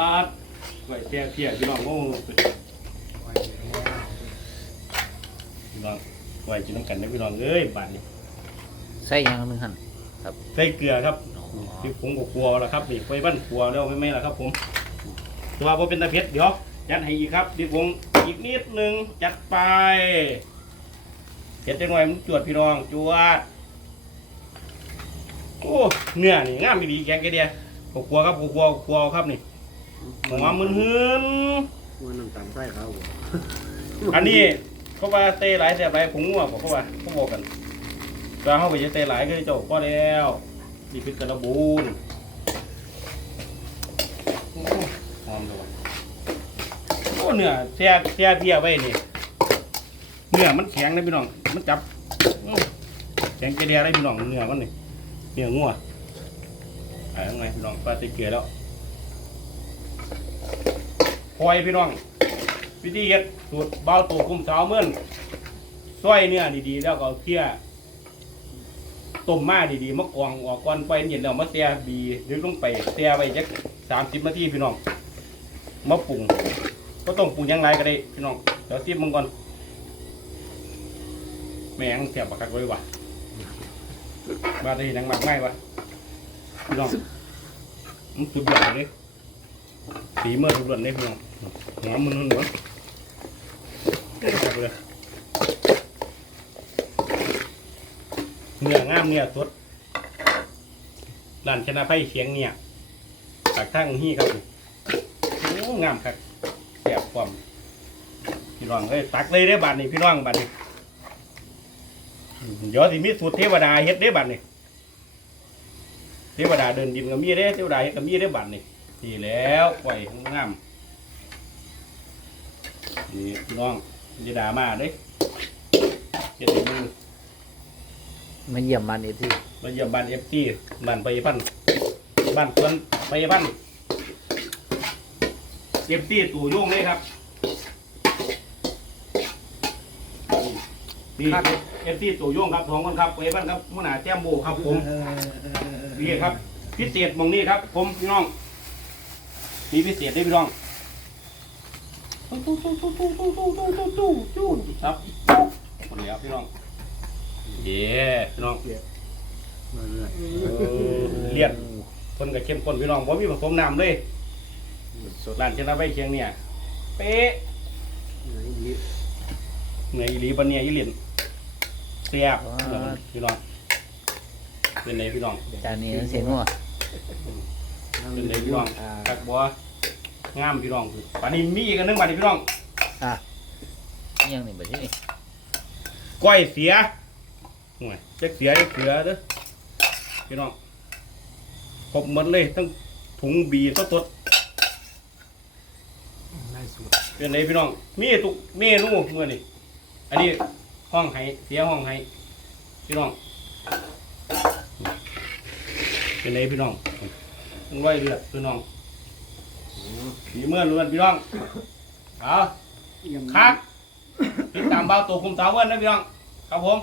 ปัดไว้แช่เพียพี่น้องโอ้พี่น้องไว้กินน้ำกันนะพี่น้องเอ้ยบาดนี้ใส่หยังหนึงหั่นใส่เกลือครับที่ผมก็กลัวแล้วครับนี่ไปบ้านกลัวแล้วไม่ไม่ละครับผมตัวพอเป็นตะเพ็ดเดี๋ยวจัดให้อีกครับที่ผมอีกนิดนึงจัดไปเผ็ดจังหน่อยมันจวดพี่น้องจวดโอ้เนื้อนี่งามดีแกงแกเดียกกลัวครับกกลัวกลัวครับนี่ หมูมันหืนมันน้ำตาลไส้เขาอันนี้เขาว่าเตะหลายแสบหลายผงงัวบอกเขาว่าเขาบอกกันก็เขาไปจะเตะหลายก็เจ้าก็แล้วนี่เป็นกระบูนโอ้หอมจังวะโอ้เนื้อแช่แช่เพียไว้นี่เนื้อมันแข็งนะพี่น้องมันจับอื้อแข็งกระเดียได้พี่น้องเนื้อมันนี่เนื้องัวอ่ายังไงพี่น้องปลาใส่เกลือแล้ว พลอยพี่น้องวิธีเฮ็ดสูตรเบาตัวคุมสาวเมื่อนซอยเนื้อดีๆ แล้วก็เคี่ยต้มมาดีๆมะกรองออกก่อนไปเย็นแล้วมาเตียบีดึกลงไปเตียไว้จักสามสิบนาทีพี่น้องมาปรุงก็ต้องปรุงยังไรก็ได้พี่น้องเดี๋ยวซิมมึงก่อนแม่งเสียบปากกักไว้ว่ะมาได้เห็นหนังมักไหมวะพี่น้องมันสุดยอดเลย สีเมื่อสุดยอดเลยพี่น้องหอมมันหนวเลยเนื้องามเนื้อสดร้านชนะไพ่เชียงเนี่ยปากทั้งฮี่ครับโอ้งามครับแสบความพี่น้องเอ้ยตักเลยได้อบาทนี่พี่น้องบาทนี่เดี๋ยวสิมีสูตรเทวดาเฮ็ดได้อบาทนี่เทวดาเดินดินกับมีเด้เทวดาเฮ็ดกับมีได้อบาทนี่ ดีแล้วปล่อยงามนี่พี่น้องอย่าด่ามาเด้เจ็ดมือมาเยี่ยมมันอีกทีมาเยี่ยมบ้านเอฟซีบ้านไปพันธุ์บ้านสวนไปพันธุ์เอฟซีตู่โยงเลยครับนี่เอฟซีตู่โยงครับสองคนครับไปพันธุ์ครับหัวหน้าแจ้มโบครับผมนี่ครับพิเศษหมองนี้ครับ ผมพี่น้อง มีพิเศษด้วยพี่น้องตู้ตู้ตู้ตู้ตู้ตู้ตู้ตู้ตู้ตู้ตู้ครับหมดแล้วพี่น้องเย้พี่น้องเออเลียนคนกับเข้มข้นพี่น้องผมมีผสมน้ำเลยสดร้านชนะใบเคียงเนี่ย เป๊ะไหนอีกเหนื่อยอีหลีบันเนียอีเหลียนเสียบพี่น้องเป็นไงพี่น้องจานนี้เสียงัวเป็นไงพี่น้องอ่ากักบัว งามพี่น้องป่านนี้มีอีกอันหนึงบัดนี้พี่น้องอะอิหยังนี่บัดนี้ก้อยเสียห่วยจักเสียจักเสือเด้อพี่น้องครบหมดเลยทั้งถุงบีสดสดได้สูตรๆเป็นไงพี่น้อง มีตุกเมนูเมื่อนี่อันนี้ห้องไห้เสียห้องไห้พี่น้องเป็นไงพี่น้องต้องไว้เลือดพี่น้อง ผีเมื่อล้วนพี่น้องเอายังคักติดตามเบาตัวคุมสาวเมื่อนนะพี่น้อง ครับผม